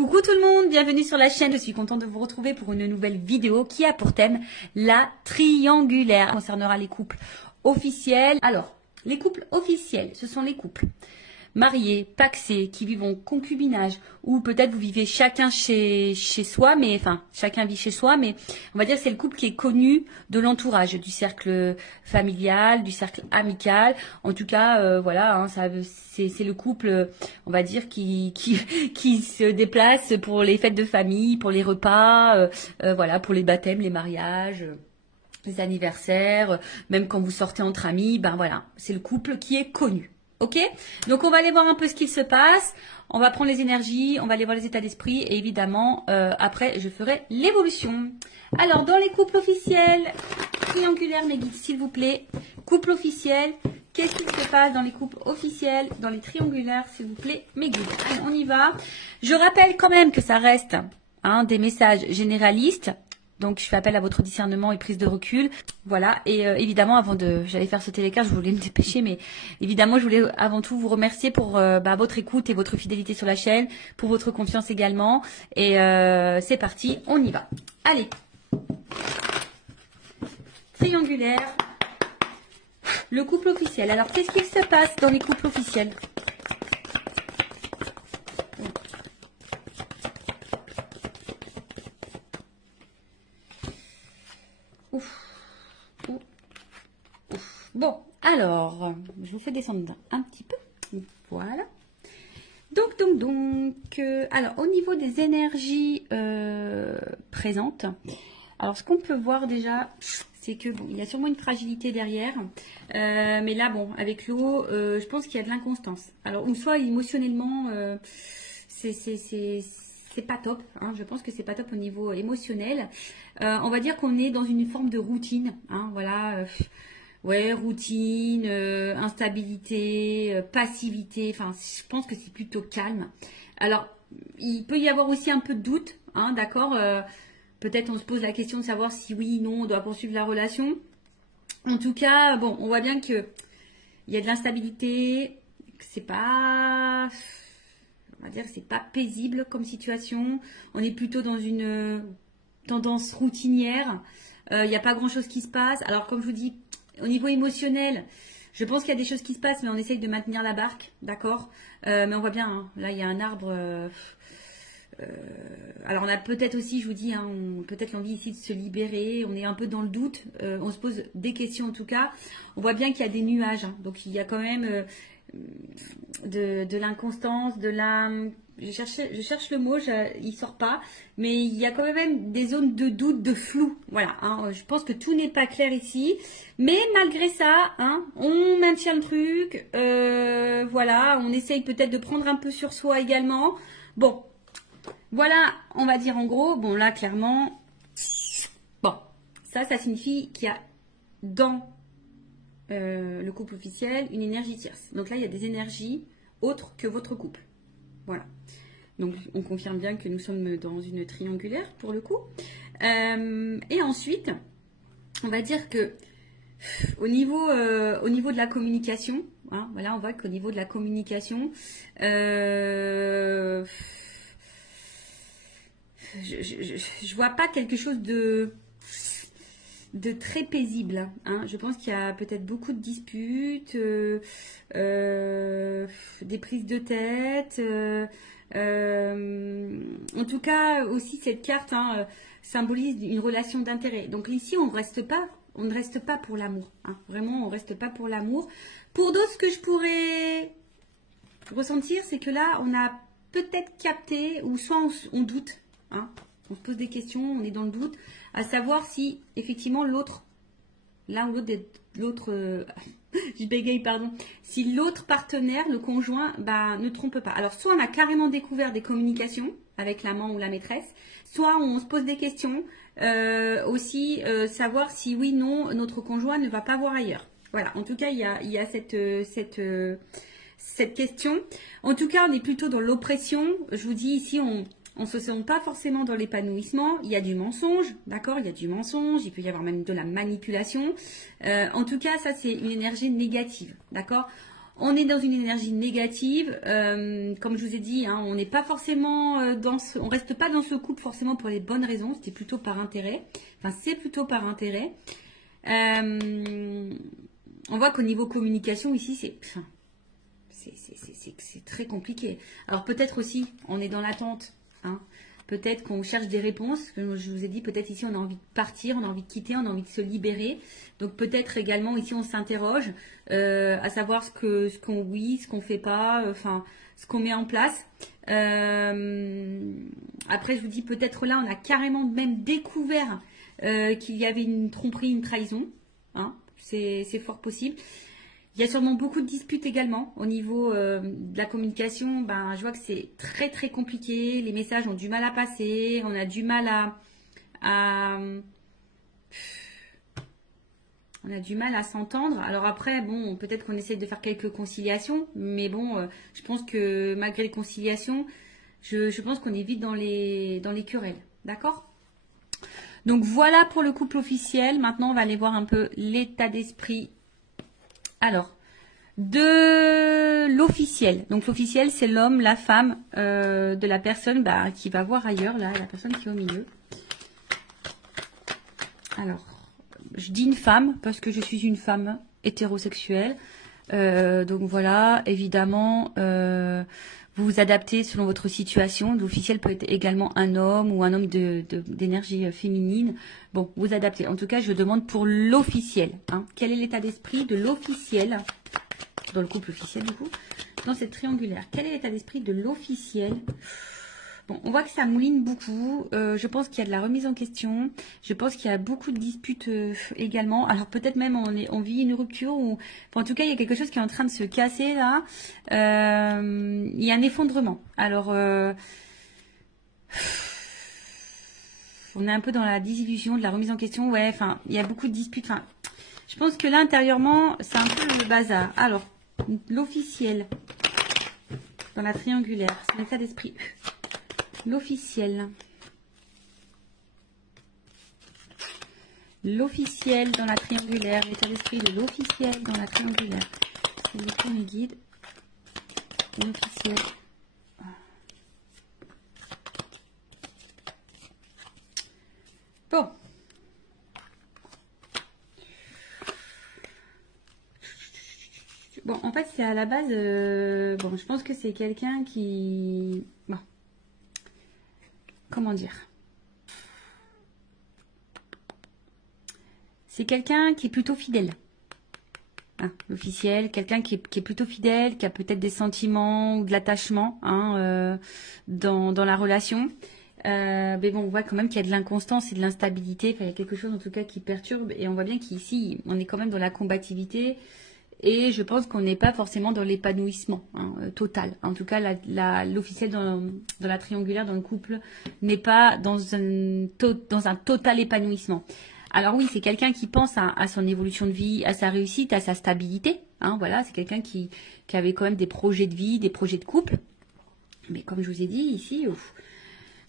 Coucou tout le monde, bienvenue sur la chaîne. Je suis contente de vous retrouver pour une nouvelle vidéo qui a pour thème la triangulaire. Ça concernera les couples officiels. Alors, les couples officiels, ce sont les couples mariés, pacsés, qui vivent en concubinage, ou peut-être vous vivez chacun chez soi, mais enfin chacun vit chez soi, mais on va dire que c'est le couple qui est connu de l'entourage, du cercle familial, du cercle amical. En tout cas, voilà, hein, c'est le couple, on va dire, qui se déplace pour les fêtes de famille, pour les repas, voilà, pour les baptêmes, les mariages. Les anniversaires, même quand vous sortez entre amis, ben voilà, c'est le couple qui est connu. Ok, donc on va aller voir un peu ce qu'il se passe, on va prendre les énergies, on va aller voir les états d'esprit et évidemment après je ferai l'évolution. Alors dans les couples officiels, triangulaires mes guides s'il vous plaît, couple officiel, qu'est-ce qui se passe dans les couples officiels, dans les triangulaires s'il vous plaît mes guides. Allez, on y va. Je rappelle quand même que ça reste des messages généralistes. Donc, je fais appel à votre discernement et prise de recul. Voilà. Et évidemment, j'allais faire sauter les cartes, je voulais me dépêcher, mais évidemment, je voulais avant tout vous remercier pour votre écoute et votre fidélité sur la chaîne, pour votre confiance également. Et c'est parti, on y va. Allez. Triangulaire. Le couple officiel. Alors, qu'est-ce qu'il se passe dans les couples officiels ? Bon, alors, je vous fais descendre un petit peu. Voilà. Donc, alors, au niveau des énergies présentes, alors, ce qu'on peut voir déjà, c'est que, bon, il y a sûrement une fragilité derrière. Mais là, bon, avec l'eau, je pense qu'il y a de l'inconstance. Alors, ou soit émotionnellement, c'est pas top, hein, je pense que c'est pas top au niveau émotionnel. On va dire qu'on est dans une forme de routine, hein, voilà. Ouais, routine, instabilité, passivité, enfin, je pense que c'est plutôt calme. Alors, il peut y avoir aussi un peu de doute, hein, d'accord. Peut-être on se pose la question de savoir si oui, non, on doit poursuivre la relation. En tout cas, bon, on voit bien que il y a de l'instabilité, que c'est pas, on va dire que c'est pas paisible comme situation. On est plutôt dans une tendance routinière. Il n'y a pas grand-chose qui se passe. Alors, comme je vous dis, au niveau émotionnel, je pense qu'il y a des choses qui se passent, mais on essaye de maintenir la barque, d'accord. Mais on voit bien, hein, là, il y a un arbre. Alors, on a peut-être aussi, je vous dis, hein, peut-être l'envie ici de se libérer. On est un peu dans le doute. On se pose des questions, en tout cas. On voit bien qu'il y a des nuages. Hein, donc, il y a quand même de l'inconstance, de la... Je cherche le mot, il sort pas, mais il y a quand même des zones de doute, de flou. Voilà, hein, je pense que tout n'est pas clair ici, mais malgré ça, hein, on maintient le truc. Voilà, on essaye peut-être de prendre un peu sur soi également. Bon, voilà, on va dire en gros. Bon, là, clairement, bon, ça signifie qu'il y a dans le couple officiel une énergie tierce. Donc là, il y a des énergies autres que votre couple. Voilà. Donc, on confirme bien que nous sommes dans une triangulaire pour le coup. Et ensuite, on va dire que au niveau de la communication, hein, voilà, on voit qu'au niveau de la communication, je vois pas quelque chose de très paisible, hein. Je pense qu'il y a peut-être beaucoup de disputes, des prises de tête. En tout cas, aussi cette carte, hein, symbolise une relation d'intérêt. Donc ici, on ne reste pas pour l'amour, hein. Vraiment, on ne reste pas pour l'amour. Pour d'autres, ce que je pourrais ressentir, c'est que là, on a peut-être capté, ou soit on doute, hein. On se pose des questions, on est dans le doute, à savoir si effectivement l'autre, l'un ou l'autre, je bégaye, pardon, si l'autre partenaire, le conjoint, ne trompe pas. Alors soit on a carrément découvert des communications avec l'amant ou la maîtresse, soit on se pose des questions, aussi savoir si oui, non, notre conjoint ne va pas voir ailleurs. Voilà, en tout cas, il y a cette question. En tout cas, on est plutôt dans l'oppression. Je vous dis ici, on ne se sent pas forcément dans l'épanouissement. Il y a du mensonge, d'accord. Il y a du mensonge, il peut y avoir même de la manipulation. En tout cas, ça, c'est une énergie négative, d'accord. On est dans une énergie négative, comme je vous ai dit, hein, on n'est pas forcément on reste pas dans ce couple forcément pour les bonnes raisons, c'était plutôt par intérêt. Enfin, c'est plutôt par intérêt. On voit qu'au niveau communication ici, c'est très compliqué. Alors peut-être aussi, on est dans l'attente, hein. Peut-être qu'on cherche des réponses. Comme je vous ai dit, peut-être ici on a envie de partir, on a envie de quitter, on a envie de se libérer. Donc peut-être également ici on s'interroge à savoir ce qu'on oui, ce qu'on fait pas, enfin ce qu'on met en place. Après je vous dis peut-être là on a carrément même découvert qu'il y avait une tromperie, une trahison. Hein, c'est fort possible. Il y a sûrement beaucoup de disputes également au niveau de la communication. Ben, je vois que c'est très très compliqué. Les messages ont du mal à passer. On a du mal on a du mal à s'entendre. Alors après, bon, peut-être qu'on essaie de faire quelques conciliations. Mais bon, je pense que malgré les conciliations, je pense qu'on est vite dans les querelles. D'accord ? Donc voilà pour le couple officiel. Maintenant, on va aller voir un peu l'état d'esprit. Alors, de l'officiel. Donc l'officiel, c'est l'homme, la femme de la personne qui va voir ailleurs, là, la personne qui est au milieu. Alors, je dis une femme parce que je suis une femme hétérosexuelle. Donc voilà, évidemment, vous vous adaptez selon votre situation. L'officiel peut être également un homme ou un homme d'énergie féminine. Bon, vous adaptez. En tout cas, je demande pour l'officiel. Hein. Quel est l'état d'esprit de l'officiel, dans le couple officiel du coup, dans cette triangulaire? Quel est l'état d'esprit de l'officiel? Bon, on voit que ça mouline beaucoup. Je pense qu'il y a de la remise en question. Je pense qu'il y a beaucoup de disputes également. Alors peut-être même on vit une rupture ou enfin, en tout cas il y a quelque chose qui est en train de se casser là. Il y a un effondrement. Alors on est un peu dans la désillusion, de la remise en question. Ouais, enfin il y a beaucoup de disputes. Enfin, je pense que là intérieurement c'est un peu le bazar. Alors l'officiel dans la triangulaire, c'est l'état d'esprit. L'officiel. L'officiel dans la triangulaire. L'état d'esprit de l'officiel dans la triangulaire. C'est le premier guide. L'officiel. Bon. Bon, en fait, c'est à la base... bon, je pense que c'est quelqu'un qui... Bon. Comment dire? C'est quelqu'un qui est plutôt fidèle. Hein, l'officiel, quelqu'un qui est plutôt fidèle, qui a peut-être des sentiments ou de l'attachement hein, dans la relation. Mais bon, on voit quand même qu'il y a de l'inconstance et de l'instabilité. Enfin, il y a quelque chose en tout cas qui perturbe. Et on voit bien qu'ici, on est quand même dans la combativité. Et je pense qu'on n'est pas forcément dans l'épanouissement hein, total. En tout cas, l'officiel dans la triangulaire, dans le couple, n'est pas dans un total épanouissement. Alors oui, c'est quelqu'un qui pense à son évolution de vie, à sa réussite, à sa stabilité. Hein, voilà, c'est quelqu'un qui avait quand même des projets de vie, des projets de couple. Mais comme je vous ai dit ici...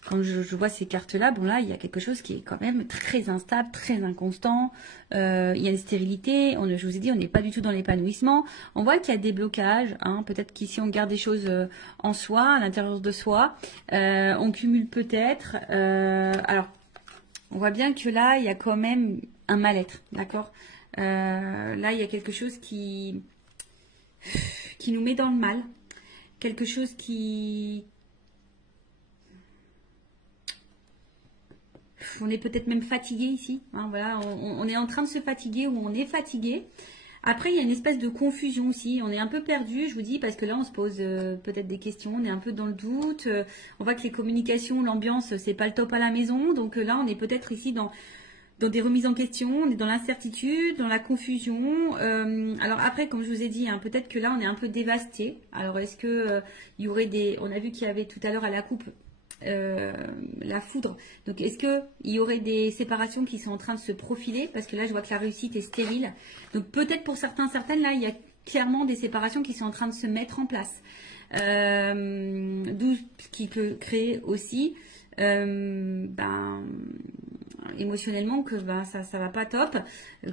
Quand je vois ces cartes-là, bon là, il y a quelque chose qui est quand même très instable, très inconstant. Il y a une stérilité. Je vous ai dit, on n'est pas du tout dans l'épanouissement. On voit qu'il y a des blocages. Hein, peut-être qu'ici, on garde des choses en soi, à l'intérieur de soi. On cumule peut-être. Alors, on voit bien que là, il y a quand même un mal-être. D'accord là, il y a quelque chose qui nous met dans le mal. Quelque chose qui... On est peut-être même fatigué ici. Hein, voilà, on est en train de se fatiguer ou on est fatigué. Après, il y a une espèce de confusion aussi. On est un peu perdu, je vous dis, parce que là, on se pose peut-être des questions. On est un peu dans le doute. On voit que les communications, l'ambiance, c'est pas le top à la maison. Donc là, on est peut-être ici dans des remises en question. On est dans l'incertitude, dans la confusion. Alors après, comme je vous ai dit, hein, peut-être que là, on est un peu dévasté. Alors, est-ce que il y aurait des... On a vu qu'il y avait tout à l'heure à la coupe... la foudre. Donc, est-ce qu'il y aurait des séparations qui sont en train de se profiler? Parce que là, je vois que la réussite est stérile. Donc, peut-être pour certaines, là, il y a clairement des séparations qui sont en train de se mettre en place. D'où ce qui peut créer aussi, émotionnellement, que ça va pas top,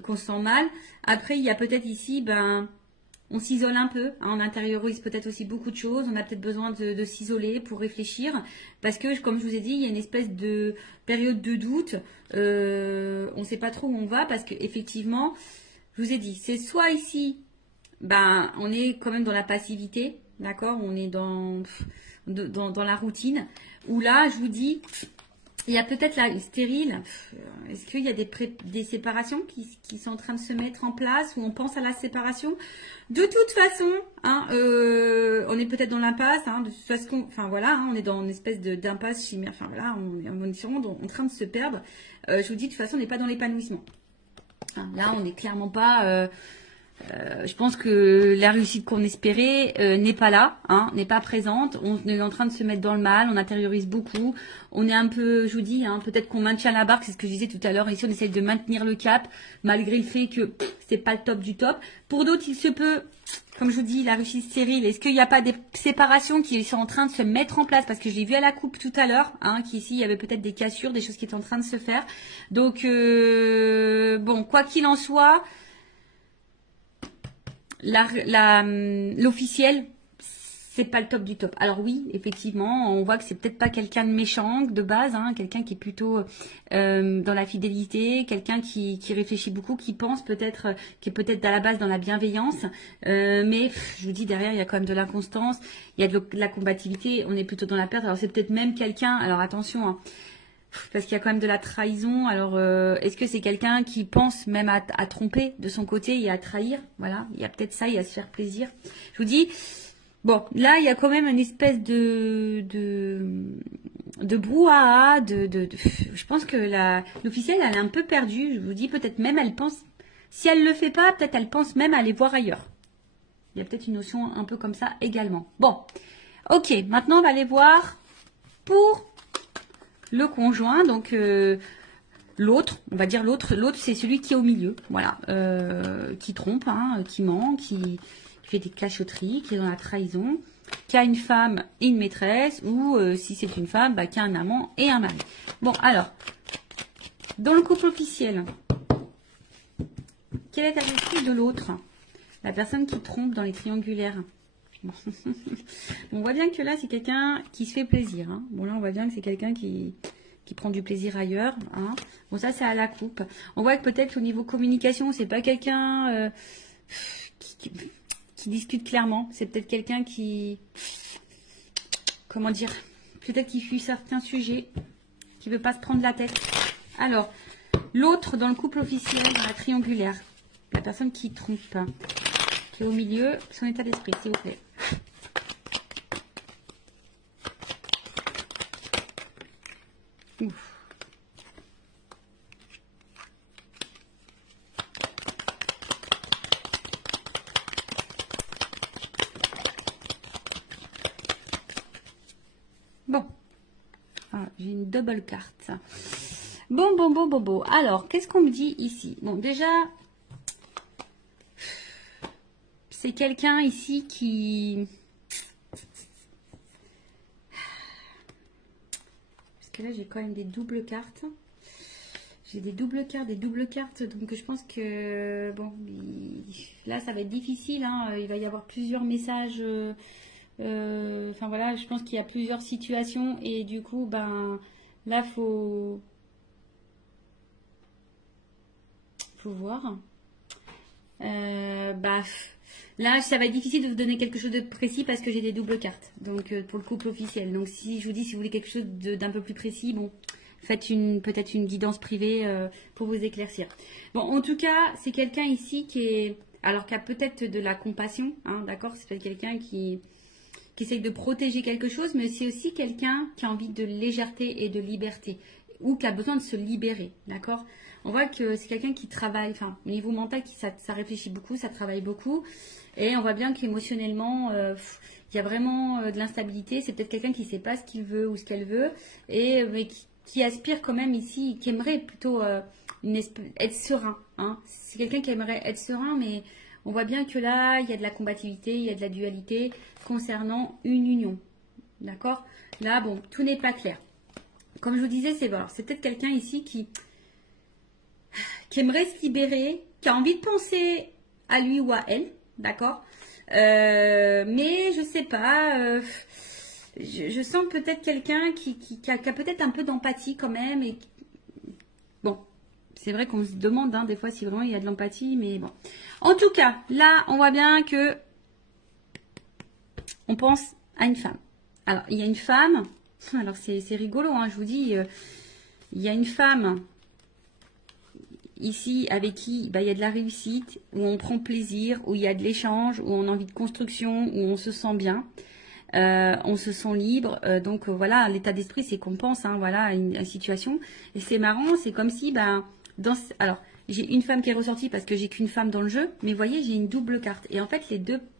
qu'on se sent mal. Après, il y a peut-être ici, on s'isole un peu, hein, on intériorise peut-être aussi beaucoup de choses, on a peut-être besoin de s'isoler pour réfléchir, parce que comme je vous ai dit, il y a une espèce de période de doute, on ne sait pas trop où on va, parce que effectivement, je vous ai dit, c'est soit ici, ben, on est quand même dans la passivité, d'accord, on est dans la routine, où là, je vous dis, il y a peut-être là une stérile. Est-ce qu'il y a des séparations qui sont en train de se mettre en place ou on pense à la séparation? De toute façon, hein, on est peut-être dans l'impasse. Hein, de toute façon, enfin voilà, hein, on est dans une espèce d'impasse chimère. Enfin voilà, on est sûrement en train de se perdre. Je vous dis, de toute façon, on n'est pas dans l'épanouissement. Hein, là, on n'est clairement pas. Je pense que la réussite qu'on espérait n'est pas là, hein, n'est pas présente. On est en train de se mettre dans le mal, on intériorise beaucoup. On est un peu, je vous dis, hein, peut-être qu'on maintient la barque, c'est ce que je disais tout à l'heure. Ici, on essaye de maintenir le cap, malgré le fait que c'est pas le top du top. Pour d'autres, il se peut, comme je vous dis, la réussite stérile. Est-ce qu'il n'y a pas des séparations qui sont en train de se mettre en place? Parce que je l'ai vu à la coupe tout à l'heure, hein, qu'ici, il y avait peut-être des cassures, des choses qui étaient en train de se faire. Donc, bon, quoi qu'il en soit, l'officiel, c'est pas le top du top. Alors oui, effectivement, on voit que c'est peut-être pas quelqu'un de méchant de base, hein, quelqu'un qui est plutôt dans la fidélité, quelqu'un qui réfléchit beaucoup, qui pense peut-être, qui est peut-être à la base dans la bienveillance, mais je vous dis derrière il y a quand même de l'inconstance, il y a de la combativité, on est plutôt dans la perte. Alors c'est peut-être même quelqu'un, alors attention, hein, parce qu'il y a quand même de la trahison. Alors, est-ce que c'est quelqu'un qui pense même à tromper de son côté et à trahir? Voilà, il y a peut-être ça, il y a se faire plaisir. Je vous dis, bon, là, il y a quand même une espèce de brouhaha, je pense que l'officielle, elle est un peu perdue. Je vous dis, peut-être même, elle pense, si elle le fait pas, peut-être elle pense même à aller voir ailleurs. Il y a peut-être une notion un peu comme ça également. Bon, ok, maintenant, on va aller voir pour le conjoint, donc l'autre, on va dire l'autre c'est celui qui est au milieu, voilà, qui trompe, hein, qui ment, qui fait des cachotteries, qui est dans la trahison, qui a une femme et une maîtresse, ou si c'est une femme, bah, qui a un amant et un mari. Bon, alors, dans le couple officiel, quel est l'esprit de l'autre? La personne qui trompe dans les triangulaires. Bon. On voit bien que là, c'est quelqu'un qui se fait plaisir. Hein. Bon, là, on voit bien que c'est quelqu'un qui prend du plaisir ailleurs. Hein. Bon, ça, c'est à la coupe. On voit que peut-être au niveau communication, c'est pas quelqu'un qui discute clairement. C'est peut-être quelqu'un qui... Comment dire? Peut-être qui fuit certains sujets, qui veut pas se prendre la tête. Alors, l'autre dans le couple officiel, dans la triangulaire, la personne qui trompe, qui est au milieu, son état d'esprit, s'il vous plaît. Ouf. Bon. Ah, j'ai une double carte. Bon. Alors, qu'est-ce qu'on me dit ici? Bon, déjà, c'est quelqu'un ici qui... Parce que là, j'ai quand même des doubles cartes. J'ai des doubles cartes. Donc, je pense que... Bon, là, ça va être difficile. Hein. Il va y avoir plusieurs messages... Enfin, voilà, je pense qu'il y a plusieurs situations. Et du coup, ben... Là, faut voir. Là, ça va être difficile de vous donner quelque chose de précis parce que j'ai des doubles cartes. Donc, pour le couple officiel. Donc, si je vous dis, si vous voulez quelque chose d'un peu plus précis, bon, faites peut-être une guidance privée pour vous éclaircir. Bon, en tout cas, c'est quelqu'un ici qui a peut-être de la compassion, hein, d'accord? C'est peut-être quelqu'un qui essaye de protéger quelque chose, mais c'est aussi quelqu'un qui a envie de légèreté et de liberté, ou qui a besoin de se libérer, d'accord? On voit que c'est quelqu'un qui travaille, enfin, au niveau mental, ça réfléchit beaucoup, ça travaille beaucoup, et on voit bien qu'émotionnellement, il y a vraiment de l'instabilité. C'est peut-être quelqu'un qui ne sait pas ce qu'il veut ou ce qu'elle veut, mais qui aspire quand même ici, qui aimerait plutôt être serein, hein? C'est quelqu'un qui aimerait être serein, mais... On voit bien que là, il y a de la combativité, il y a de la dualité concernant une union. D'accord? Là, bon, tout n'est pas clair. Comme je vous disais, c'est peut-être quelqu'un ici qui aimerait se libérer, qui a envie de penser à lui ou à elle. d'accord. Mais je sais pas, je sens peut-être quelqu'un qui a peut-être un peu d'empathie quand même. Et bon, c'est vrai qu'on se demande des fois si vraiment il y a de l'empathie, mais bon. En tout cas, là, on voit bien que on pense à une femme. Alors, il y a une femme, alors c'est rigolo, je vous dis, il y a une femme ici avec qui il y a de la réussite, où on prend plaisir, où il y a de l'échange, où on a envie de construction, où on se sent bien, on se sent libre. Donc voilà, l'état d'esprit, c'est qu'on pense voilà, à une situation. Et c'est marrant, c'est comme si, alors, j'ai une femme qui est ressortie parce que j'ai qu'une femme dans le jeu, mais vous voyez, j'ai une double carte. Et en fait,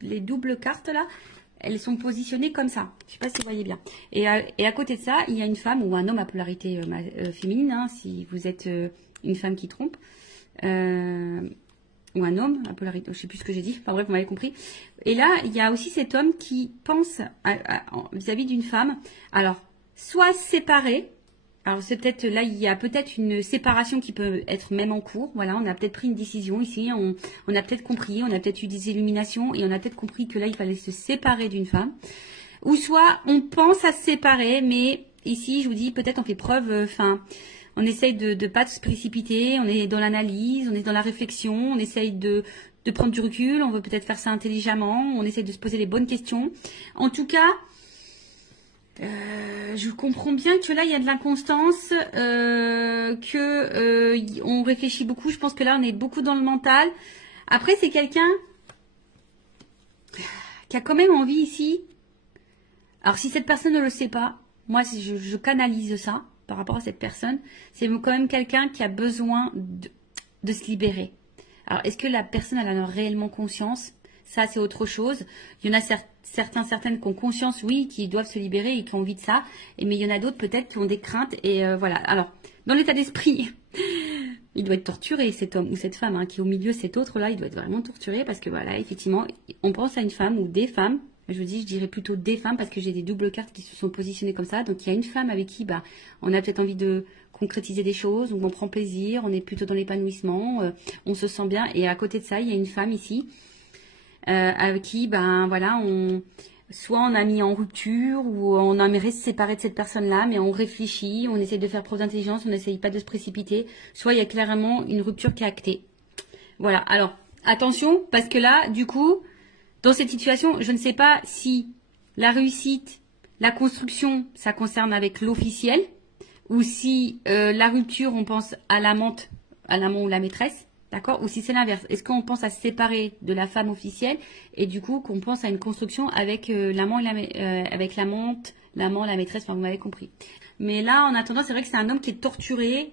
les doubles cartes là, elles sont positionnées comme ça. Je ne sais pas si vous voyez bien. Et à côté de ça, il y a une femme ou un homme à polarité féminine, si vous êtes une femme qui trompe, ou un homme à polarité, je ne sais plus ce que j'ai dit, enfin bref, vous m'avez compris. Et là, il y a aussi cet homme qui pense vis-à-vis d'une femme, alors, soit séparée. Alors c'est peut-être là, il y a peut-être une séparation qui peut être même en cours. Voilà, on a peut-être pris une décision ici, on a peut-être compris, on a peut-être eu des illuminations et on a peut-être compris que là, il fallait se séparer d'une femme. Ou soit on pense à se séparer, mais ici, je vous dis, peut-être on fait preuve, on essaye de pas se précipiter, on est dans l'analyse, on est dans la réflexion, on essaye de prendre du recul, on veut peut-être faire ça intelligemment, on essaye de se poser les bonnes questions. En tout cas, je comprends bien que là il y a de l'inconstance, on réfléchit beaucoup. Je pense que là on est beaucoup dans le mental. Après c'est quelqu'un qui a quand même envie ici. Alors si cette personne ne le sait pas, moi je canalise ça par rapport à cette personne. C'est quand même quelqu'un qui a besoin de se libérer. Alors est-ce que la personne elle en a réellement conscience? Ça, c'est autre chose. Il y en a certaines qui ont conscience, oui, qui doivent se libérer et qui ont envie de ça. Mais il y en a d'autres peut-être qui ont des craintes. Et voilà. Alors, dans l'état d'esprit, il doit être torturé, cet homme ou cette femme qui est au milieu, cet autre-là, il doit être vraiment torturé parce que voilà, effectivement, on pense à une femme ou des femmes. Je dirais plutôt des femmes parce que j'ai des doubles cartes qui se sont positionnées comme ça. Donc, il y a une femme avec qui on a peut-être envie de concrétiser des choses, où on prend plaisir, on est plutôt dans l'épanouissement, on se sent bien. Et à côté de ça, il y a une femme ici. Avec qui, voilà, soit on a mis en rupture ou on aimerait se séparer de cette personne-là, mais on réfléchit, on essaye de faire preuve d'intelligence, on n'essaye pas de se précipiter. Soit il y a clairement une rupture qui est actée. Voilà. Alors attention, parce que là, du coup, dans cette situation, je ne sais pas si la réussite, la construction, ça concerne avec l'officiel, ou si la rupture, on pense à l'amant ou la maîtresse. D'accord? Ou si c'est l'inverse. Est-ce qu'on pense à se séparer de la femme officielle et du coup qu'on pense à une construction avec l'amant avec l'amante, l'amant, la maîtresse, enfin vous m'avez compris. Mais là, en attendant, c'est vrai que c'est un homme qui est torturé,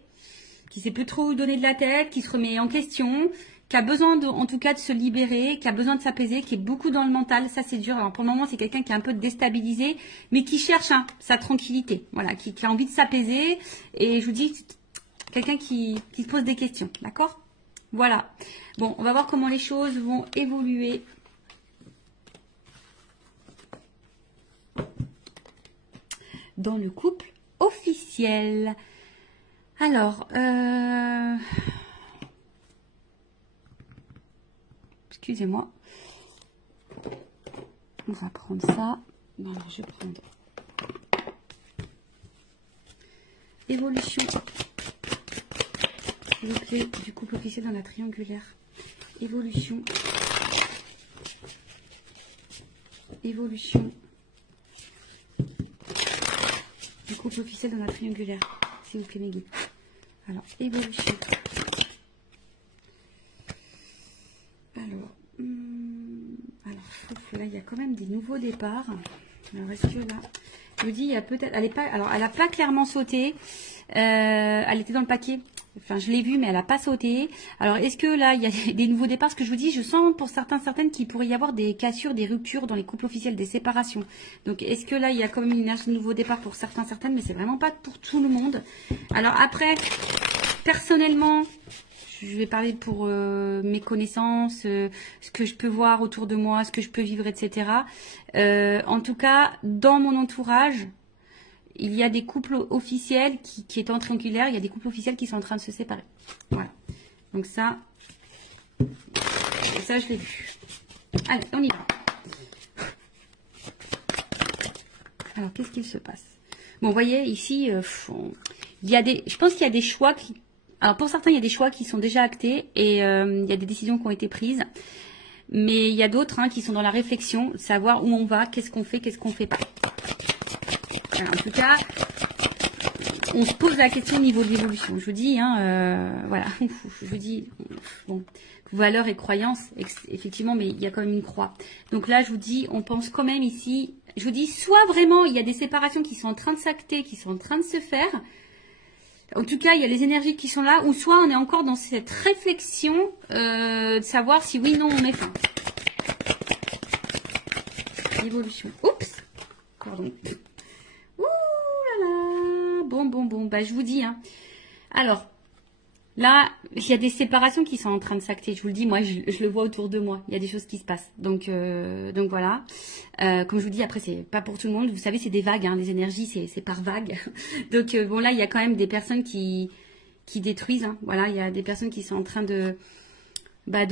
qui sait plus trop où donner de la tête, qui se remet en question, qui a besoin en tout cas de se libérer, qui a besoin de s'apaiser, qui est beaucoup dans le mental. Ça, c'est dur. Alors pour le moment, c'est quelqu'un qui est un peu déstabilisé, mais qui cherche sa tranquillité. Voilà, qui a envie de s'apaiser. Et je vous dis, quelqu'un qui se pose des questions. D'accord? Voilà. Bon, on va voir comment les choses vont évoluer. Dans le couple officiel. Alors, excusez-moi. On va prendre ça. Non, je vais prendre évolution. S'il vous plaît, du couple officiel dans la triangulaire. Évolution. Évolution. Du couple officiel dans la triangulaire. S'il vous plaît, mes guides. Alors, évolution. Alors, là, il y a quand même des nouveaux départs. Alors, est-ce que là... Je vous dis, il y a peut-être... Elle n'a pas clairement sauté. Elle était dans le paquet. Enfin, je l'ai vue, mais elle n'a pas sauté. Alors, est-ce que là, il y a des nouveaux départs? Ce que je vous dis, je sens pour certaines qu'il pourrait y avoir des cassures, des ruptures dans les couples officiels, des séparations. Donc, est-ce que là, il y a quand même une énergie de nouveau départ pour certaines, mais c'est vraiment pas pour tout le monde. Alors après, personnellement, je vais parler pour mes connaissances, ce que je peux voir autour de moi, ce que je peux vivre, etc. En tout cas, dans mon entourage, il y a des couples officiels qui étant triangulaires, il y a des couples officiels qui sont en train de se séparer. Voilà. Donc ça je l'ai vu. Allez, on y va. Alors, qu'est-ce qu'il se passe? Bon, vous voyez, ici, il y a je pense qu'il y a des choix qui... Alors, pour certains, il y a des choix qui sont déjà actés et il y a des décisions qui ont été prises. Mais il y a d'autres qui sont dans la réflexion, savoir où on va, qu'est-ce qu'on fait pas. Alors, en tout cas, on se pose la question au niveau de l'évolution. Je vous dis, voilà, je vous dis, bon, valeurs et croyances, effectivement, mais il y a quand même une croix. Donc là, je vous dis, on pense quand même ici, je vous dis, soit vraiment, il y a des séparations qui sont en train de s'acter, qui sont en train de se faire. En tout cas, il y a les énergies qui sont là, ou soit on est encore dans cette réflexion de savoir si oui, non, on met fin. Évolution. Oups. Pardon. Ouh là là. Bon. Bah, je vous dis. Alors, là, il y a des séparations qui sont en train de s'acter. Je vous le dis, moi, je le vois autour de moi. Il y a des choses qui se passent. Donc voilà. Comme je vous dis, après, c'est pas pour tout le monde. Vous savez, c'est des vagues. Les énergies, c'est par vagues. Donc, bon, là, il y a quand même des personnes qui détruisent. Voilà, il y a des personnes qui sont en train de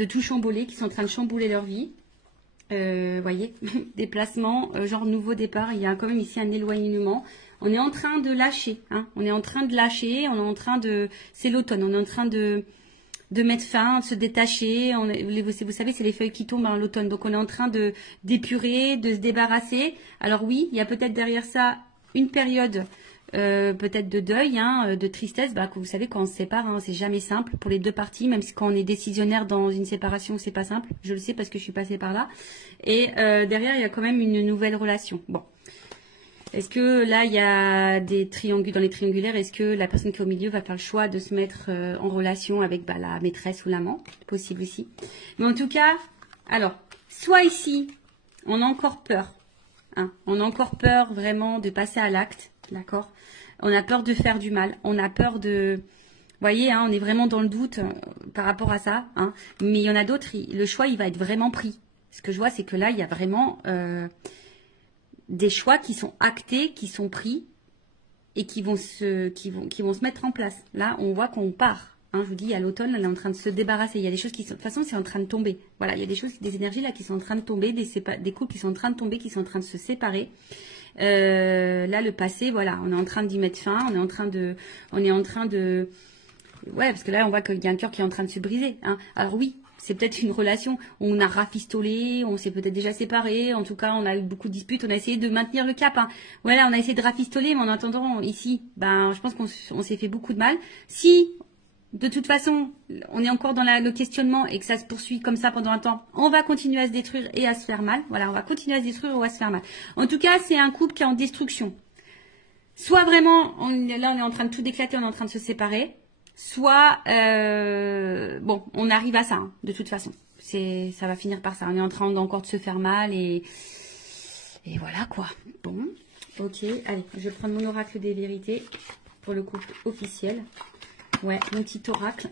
tout chambouler, qui sont en train de chambouler leur vie. Voyez, déplacement, genre nouveau départ. Il y a quand même ici un éloignement. On est en train de lâcher, on est en train de lâcher, on est en train de... C'est l'automne, on est en train de mettre fin, de se détacher. Vous savez, c'est les feuilles qui tombent l'automne. Donc, on est en train d'épurer, de se débarrasser. Alors oui, il y a peut-être derrière ça une période peut-être de deuil, de tristesse. Que vous savez, quand on se sépare, c'est jamais simple pour les deux parties. Même si quand on est décisionnaire dans une séparation, c'est pas simple. Je le sais parce que je suis passée par là. Et derrière, il y a quand même une nouvelle relation. Bon. Est-ce que là, il y a des dans les triangulaires, est-ce que la personne qui est au milieu va faire le choix de se mettre en relation avec la maîtresse ou l'amant? Possible aussi. Mais en tout cas, alors, soit ici, on a encore peur. On a encore peur vraiment de passer à l'acte, d'accord? On a peur de faire du mal. On a peur de... Vous voyez, on est vraiment dans le doute par rapport à ça. Mais il y en a d'autres, le choix, il va être vraiment pris. Ce que je vois, c'est que là, il y a vraiment... des choix qui sont actés, qui sont pris et qui vont se mettre en place. Là, on voit qu'on part. Je vous dis, à l'automne, elle est en train de se débarrasser. Il y a des choses qui sont... De toute façon, c'est en train de tomber. Voilà, il y a des choses, des énergies là qui sont en train de tomber, des couples qui sont en train de tomber, qui sont en train de se séparer. Là, le passé, voilà, on est en train d'y mettre fin. On est en train de... Ouais, parce que là, on voit qu'il y a un cœur qui est en train de se briser. Alors oui, c'est peut-être une relation où on a rafistolé, on s'est peut-être déjà séparés. En tout cas, on a eu beaucoup de disputes. On a essayé de maintenir le cap. Voilà, on a essayé de rafistoler, mais en attendant, ici, je pense qu'on s'est fait beaucoup de mal. Si, de toute façon, on est encore dans le questionnement et que ça se poursuit comme ça pendant un temps, on va continuer à se détruire et à se faire mal. Voilà, on va continuer à se détruire ou à se faire mal. En tout cas, c'est un couple qui est en destruction. Soit vraiment, là, on est en train de tout éclater, on est en train de se séparer. Soit, bon, on arrive à ça, de toute façon. Ça va finir par ça. On est en train encore de se faire mal et voilà quoi. Bon, ok. Allez, je vais prendre mon oracle des vérités pour le couple officiel. Ouais, mon petit oracle.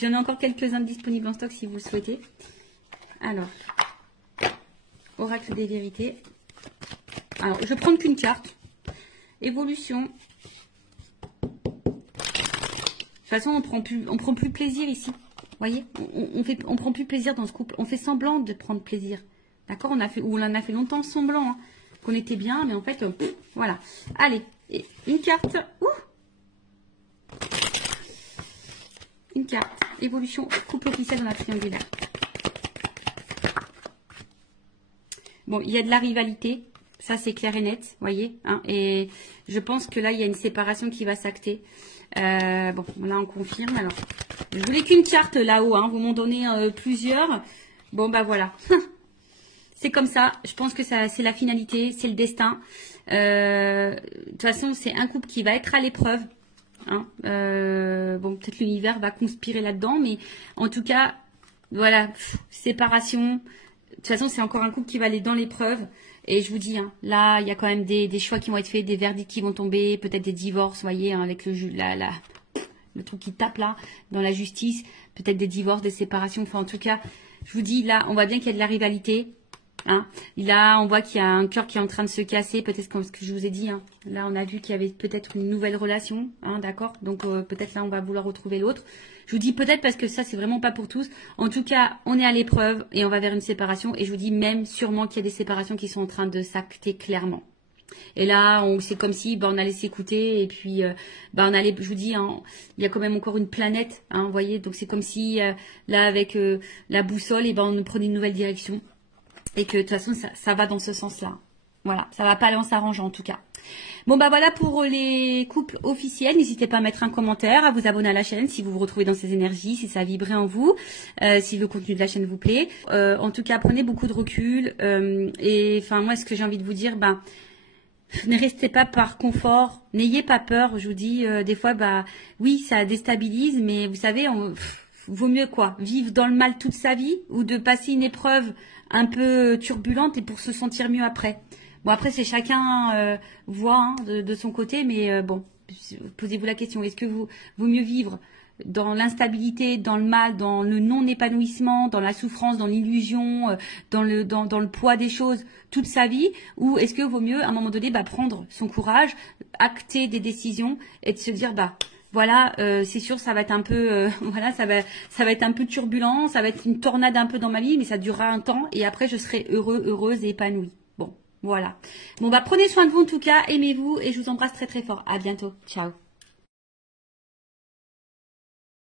J'en ai encore quelques-uns disponibles en stock si vous le souhaitez. Alors, oracle des vérités. Alors, je vais prendre qu'une carte. Évolution. De toute façon, on prend plus plaisir ici. Vous voyez, on prend plus plaisir dans ce couple. On fait semblant de prendre plaisir. D'accord? On en a fait longtemps semblant qu'on était bien, mais en fait, voilà. Allez, et une carte. Une carte. Évolution couple officiel dans la triangulaire. Bon, il y a de la rivalité. Ça, c'est clair et net, vous voyez. Et je pense que là, il y a une séparation qui va s'acter. Bon, là, on confirme. Alors, je voulais qu'une carte là-haut. Vous m'en donnez plusieurs. Bon, voilà. C'est comme ça. Je pense que c'est la finalité. C'est le destin. De toute façon, c'est un couple qui va être à l'épreuve. Bon, peut-être l'univers va conspirer là-dedans. Mais en tout cas, voilà. Séparation. De toute façon, c'est encore un couple qui va aller dans l'épreuve. Et je vous dis, là, il y a quand même des choix qui vont être faits, des verdicts qui vont tomber, peut-être des divorces, vous voyez, avec le truc qui tape là, dans la justice, peut-être des divorces, des séparations. Enfin, en tout cas, je vous dis, là, on voit bien qu'il y a de la rivalité. Hein. Là, on voit qu'il y a un cœur qui est en train de se casser, peut-être comme ce que je vous ai dit. Hein. Là, on a vu qu'il y avait peut-être une nouvelle relation, hein, d'accord. Donc, peut-être là, on va vouloir retrouver l'autre. Je vous dis peut-être parce que ça, c'est vraiment pas pour tous. En tout cas, on est à l'épreuve et on va vers une séparation. Et je vous dis même sûrement qu'il y a des séparations qui sont en train de s'acter clairement. Et là, c'est comme si on allait s'écouter et puis on allait, je vous dis, hein, il y a quand même encore une planète, hein, vous voyez. Donc, c'est comme si là, avec la boussole, et on prenait une nouvelle direction. Et que de toute façon, ça va dans ce sens-là. Voilà, ça va pas aller en s'arrangeant en tout cas. Bon bah voilà pour les couples officiels. N'hésitez pas à mettre un commentaire, à vous abonner à la chaîne si vous vous retrouvez dans ces énergies, si ça a vibré en vous, si le contenu de la chaîne vous plaît. En tout cas, prenez beaucoup de recul. Et enfin moi, ce que j'ai envie de vous dire, ne restez pas par confort, n'ayez pas peur. Je vous dis, des fois, oui, ça déstabilise, mais vous savez, vaut mieux quoi, vivre dans le mal toute sa vie ou de passer une épreuve un peu turbulente et pour se sentir mieux après. Bon, après, c'est chacun voit hein, de son côté, mais bon, posez-vous la question, est-ce que vaut mieux vivre dans l'instabilité, dans le mal, dans le non-épanouissement, dans la souffrance, dans l'illusion, dans le poids des choses toute sa vie, ou est-ce que vaut mieux, à un moment donné, prendre son courage, acter des décisions et de se dire, voilà, c'est sûr, ça va être un peu, voilà, ça va être un peu turbulent, ça va être une tornade un peu dans ma vie, mais ça durera un temps et après je serai heureuse et épanouie. Bon, voilà. Bon, prenez soin de vous en tout cas, aimez-vous et je vous embrasse très très fort. À bientôt. Ciao.